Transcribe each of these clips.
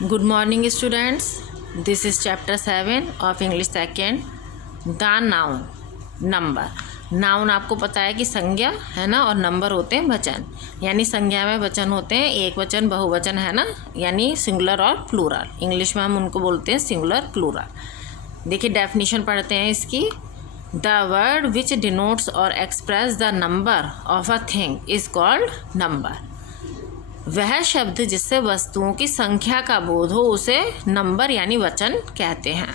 Good morning students. This is chapter 7 of English second. The noun number. Noun आपको पता है कि संज्ञा है ना, और नंबर होते हैं वचन। यानी संज्ञा में वचन होते हैं एक वचन बहुवचन है ना, यानी सिंगुलर और प्लूरल। इंग्लिश में हम उनको बोलते हैं सिंगुलर प्लूरल। देखिए डेफिनेशन पढ़ते हैं इसकी। द वर्ड विच डिनोट्स और express the number of a thing is called number. वह शब्द जिससे वस्तुओं की संख्या का बोध हो उसे नंबर यानी वचन कहते हैं।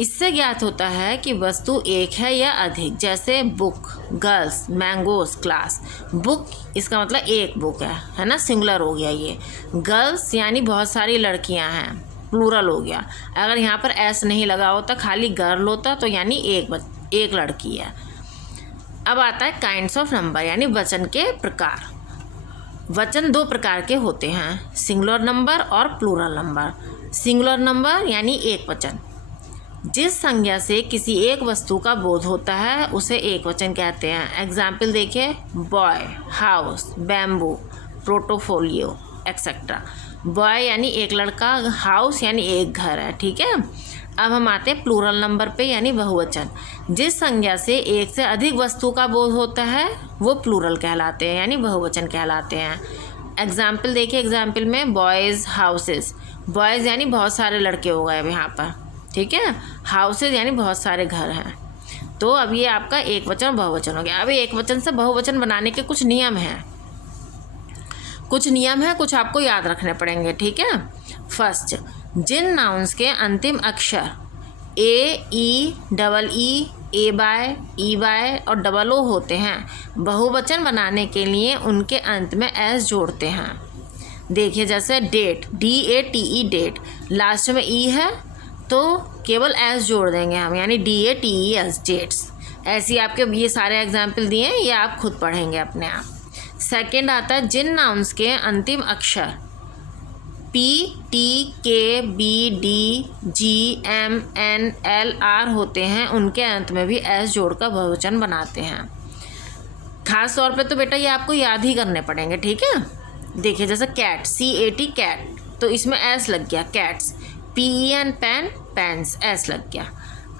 इससे ज्ञात होता है कि वस्तु एक है या अधिक, जैसे book, girls, mangoes, class. Book इसका मतलब एक बुक है ना, सिंगुलर हो गया ये। गर्ल्स यानी बहुत सारी लड़कियां हैं, प्लूरल हो गया। अगर यहाँ पर एस नहीं लगा होता, खाली गर्ल होता तो यानी एक लड़की है। अब आता है काइंड्स ऑफ नंबर यानी वचन के प्रकार। वचन दो प्रकार के होते हैं, सिंगुलर नंबर और प्लूरल नंबर। सिंगुलर नंबर यानी एक वचन। जिस संज्ञा से किसी एक वस्तु का बोध होता है उसे एक वचन कहते हैं। एग्जाम्पल देखिए, boy, house, bamboo, portfolio etcetera. Boy यानी एक लड़का, हाउस यानी एक घर है, ठीक है। अब हम आते हैं प्लूरल नंबर पे यानी बहुवचन। जिस संज्ञा से एक से अधिक वस्तु का बोध होता है वो प्लूरल कहलाते हैं यानी बहुवचन कहलाते हैं। एग्जाम्पल देखिए, एग्जाम्पल में बॉयज़, हाउसेस। बॉयज़ यानी बहुत सारे लड़के हो गए अब यहाँ पर, ठीक है। हाउसेज यानी बहुत सारे घर हैं। तो अब ये आपका एक वचन और बहुवचन हो गया। अब एक वचन से बहुवचन बनाने के कुछ नियम हैं, कुछ आपको याद रखने पड़ेंगे, ठीक है। फर्स्ट, जिन नाउन्स के अंतिम अक्षर A, E, double E, A बाय, ई बाय और डबल ओ होते हैं, बहुवचन बनाने के लिए उनके अंत में एस जोड़ते हैं। देखिए जैसे डेट, DATE डेट, लास्ट में ई है तो केवल एस जोड़ देंगे हम, यानी DATES डेट्स। ऐसी आपके ये सारे एग्जाम्पल दिए हैं, ये आप खुद पढ़ेंगे अपने आप। सेकेंड आता है जिन नाउन्स के अंतिम अक्षर P, T, K, B, D, G, M, N, L, R होते हैं उनके अंत में भी एस जोड़कर बहुवचन बनाते हैं। खास तौर पे तो बेटा ये आपको याद ही करने पड़ेंगे, ठीक है। देखिए जैसे कैट, CAT कैट, तो इसमें एस लग गया, cats. PEN pen, pens, S लग गया।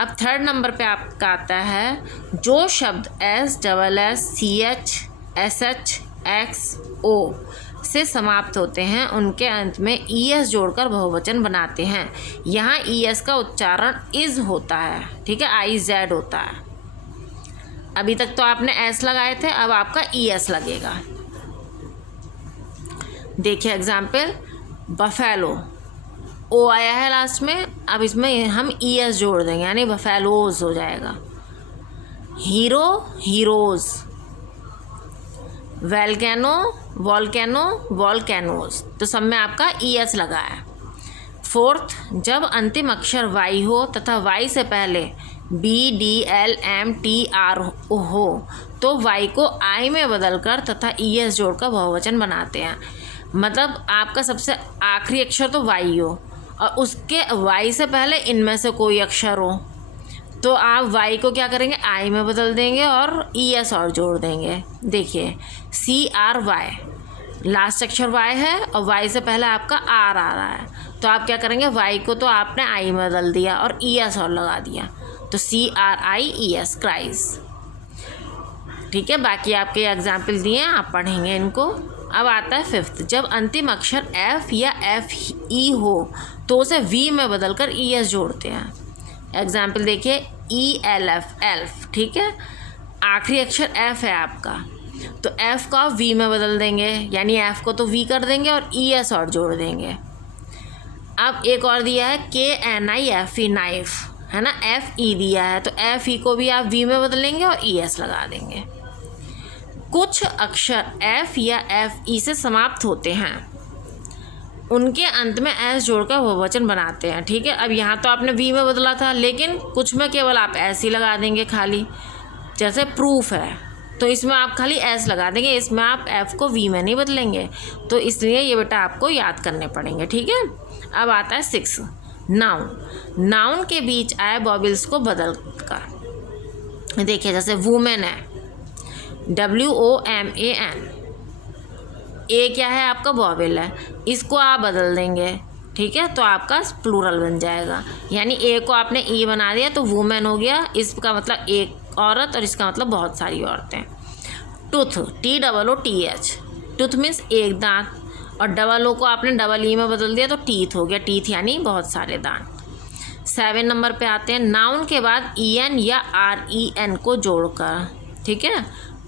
अब थर्ड नंबर पे आपका आता है जो शब्द SSS, CH, SH, X, O से समाप्त होते हैं उनके अंत में ES जोड़कर बहुवचन बनाते हैं। यहाँ ES का उच्चारण इज होता है, ठीक है, IZ होता है। अभी तक तो आपने S लगाए थे, अब आपका ES लगेगा। देखिए एग्जाम्पल, बफेलो, ओ आया है लास्ट में, अब इसमें हम ES जोड़ देंगे यानी बफेलोज हो जाएगा। Hero, heroes. Volcano, volcano, volcanoes, तो सब में आपका ES लगा है। फोर्थ, जब अंतिम अक्षर Y हो तथा Y से पहले B, D, L, M, T, R हो तो Y को I में बदलकर तथा ES जोड़कर बहुवचन बनाते हैं। मतलब आपका सबसे आखिरी अक्षर तो Y हो और उसके Y से पहले इनमें से कोई अक्षर हो तो आप Y को क्या करेंगे, I में बदल देंगे और ES और जोड़ देंगे। देखिए CRY, लास्ट अक्षर Y है और Y से पहले आपका R आ रहा है, तो आप क्या करेंगे, Y को तो आपने I में बदल दिया और ES और लगा दिया, तो CRIES, क्राइज, ठीक है। बाकी आपके एग्जाम्पल दिए हैं, आप पढ़ेंगे इनको। अब आता है फिफ्थ, जब अंतिम अक्षर F या FE हो तो उसे V में बदलकर ES जोड़ते हैं। एग्जाम्पल देखिए, ELF, एल्फ, ठीक है। आखिरी अक्षर F है आपका, तो F को आप V में बदल देंगे, यानी F को तो V कर देंगे और ES और जोड़ देंगे। अब एक और दिया है KNIFE, नाइफ, है ना, FE दिया है तो FE को भी आप V में बदलेंगे और ES लगा देंगे। कुछ अक्षर F या FE से समाप्त होते हैं, उनके अंत में एस जोड़कर बहुवचन बनाते हैं, ठीक है। अब यहाँ तो आपने V में बदला था, लेकिन कुछ में केवल आप एस ही लगा देंगे खाली। जैसे प्रूफ है तो इसमें आप खाली एस लगा देंगे, इसमें आप F को V में नहीं बदलेंगे, तो इसलिए ये बेटा आपको याद करने पड़ेंगे, ठीक है। अब आता है 6, नाउन। नाउन के बीच आए वॉवेल्स को बदल कर। देखिए जैसे वुमेन है, WOMAN, ए क्या है आपका वॉवेल है, इसको आप बदल देंगे, ठीक है, तो आपका प्लूरल बन जाएगा। यानी ए को आपने ई बना दिया तो वुमेन हो गया, इसका मतलब एक औरत और इसका मतलब बहुत सारी औरतें। टूथ, TOOTH, टूथ मीन्स एक दांत, और डबल ओ को आपने डबल ई में बदल दिया तो टीथ हो गया, टीथ यानी बहुत सारे दांत। 7 नंबर पे आते हैं, नाउन के बाद EN या REN को जोड़कर, ठीक है।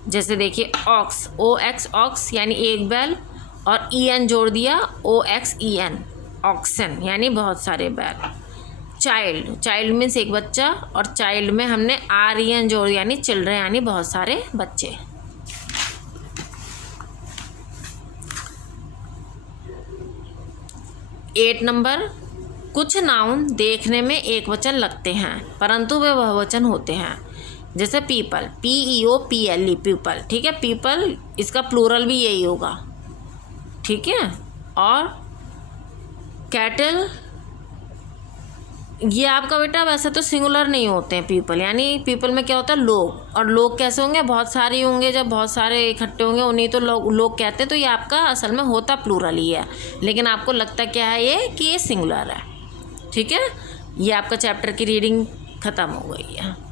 जैसे देखिए ऑक्स, OX ऑक्स यानी एक बैल, और EN जोड़ दिया OXEN ऑक्सन यानी बहुत सारे बैल। चाइल्ड, चाइल्ड मीन्स एक बच्चा, और चाइल्ड में हमने REN जोड़ दिया यानी चिल्ड्रन यानी बहुत सारे बच्चे। 8 नंबर, कुछ नाउन देखने में एक वचन लगते हैं परंतु वे बहुवचन होते हैं। जैसे पीपल, PEOPLE पीपल, ठीक है, पीपल इसका प्लूरल भी यही होगा, ठीक है। और कैटल, ये आपका बेटा वैसे तो सिंगुलर नहीं होते हैं पीपल, यानी पीपल में क्या होता है लोग, और लोग कैसे होंगे, बहुत सारे होंगे, जब बहुत सारे इकट्ठे होंगे उन्हीं तो लोग कहते हैं, तो ये आपका असल में होता प्लूरल ही है, लेकिन आपको लगता क्या है ये कि ये सिंगुलर है, ठीक है। ये आपका चैप्टर की रीडिंग ख़त्म हो गई है।